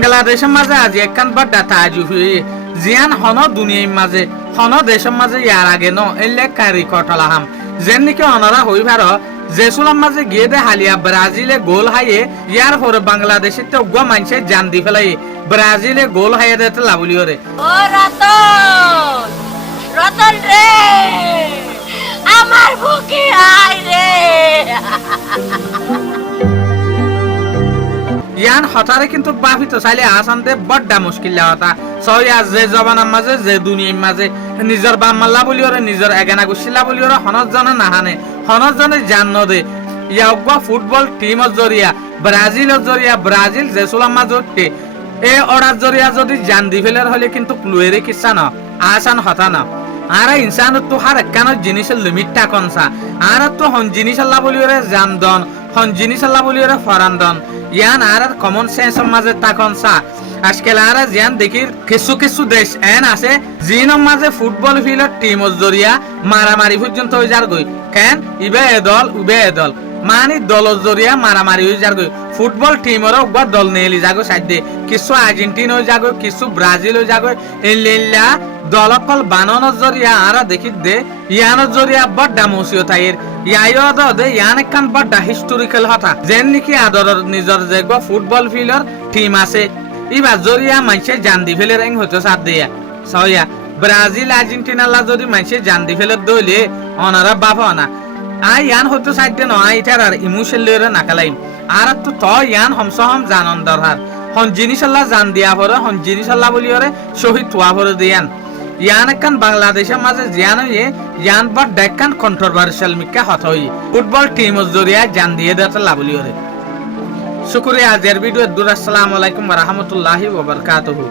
বাংলাদেশের মাঝে আজি একখান বড় তাজুব জিয়ান হন দুনিয়ার মাঝে হন দেশের মাঝে ইয়ার আগে ন এলে কারি কটলাহাম যেন নাকি অনরা হই ভার জেসুলাম মাঝে গিয়ে দে হালিয়া ব্রাজিলে গোল হাইয়ে ইয়ার পরে বাংলাদেশের তো গো মানছে জান দি ফেলাই ব্রাজিলে গোল হাইয়ে দিতে লাভলিও রে ও রতন রতন রে আমার বুকে আয় রে ইয়ান হঠারে কিন্তু বাফিত চাইলে আসানতে বড্ডা মুশকিল হতা সয়া যে জবানার মাঝে যে দুনিয়ার মাঝে নিজের বাম্মাল্লা বলিওরে নিজের এগানা গুছিলা বলিওরে হনজ জনে নাহানে হনজ জনে জান দে ইয়াগা ফুটবল টিমর জরিয়া ব্রাজিলের জরিয়া ব্রাজিল যে সুলাম মাজতে এ অর্ডার জরিয়া যদি জান দি ফেলার হলে কিন্তু প্লুয়েরে কিচ্ছা না আসান হতা না আর ইনসান তো হার একখান জিনিসের লিমিটটা কনসা আর তো হন জিনিস আল্লাহ বলিওরে জান দন হন জিনিস আল্লাহ বলিওরে ফরান দন ইয়ান আর কমন সেন্সের মাঝে তা কনসা আজকাল আর জিয়ান দেখি কিছু কিছু দেশ এন আছে জিনের মাঝে ফুটবল ফিল্ডের টিমর জরিয়া মারামারি পর্যন্ত হয়ে যার গই কেন ইবে এ দল উবে এ দল মানে দলের জরিয়া মারামারি হয়ে যার গই ফুটবল টিমেরও একবার দল নেলি যাগো সাইডে কিছু আর্জেন্টিনা হয়ে যাগো কিছু ব্রাজিল হয়ে যাগো এলিল্লা দলকল বানানোর জরিয়া আর দেখি দে ইয়ানোর জরিয়া বড্ডা মসিও তাইর ইয়াইও দে ইয়ান একখান বড্ডা হিস্টোরিক্যাল হতা যেন নাকি আদরের নিজের যে ফুটবল ফিল্ডের টিম আছে ইবা জরিয়া মানছে জান দি ফেলে রেং হতো সাথ দিয়া সয়া ব্রাজিল আর্জেন্টিনা লা যদি মানছে জান দি ফেলে দইলে অনারা বাবা না আই ইয়ান হতো সাইডে নয় এটার আর ইমোশনাল নাকালাই আর তো ইয়ান হমসহম জানন দরহার হন জিনিস আল্লাহ জান দিয়া পরে হন জিনিস আল্লাহ বলি ওরে শহীদ তোয়া পরে দিয়ান ইয়ান একখান বাংলাদেশের মাঝে জিয়ান হইয়ে ইয়ান বা ডেকান কন্ট্রোভার্সিয়াল মিকা হত হই ফুটবল টিমের জরিয়া জান দিয়ে দেতে লাভলি ওরে শুকরিয়া আজের ভিডিও আসসালামু আলাইকুম ওয়া রাহমাতুল্লাহি ওয়া বারাকাতুহু।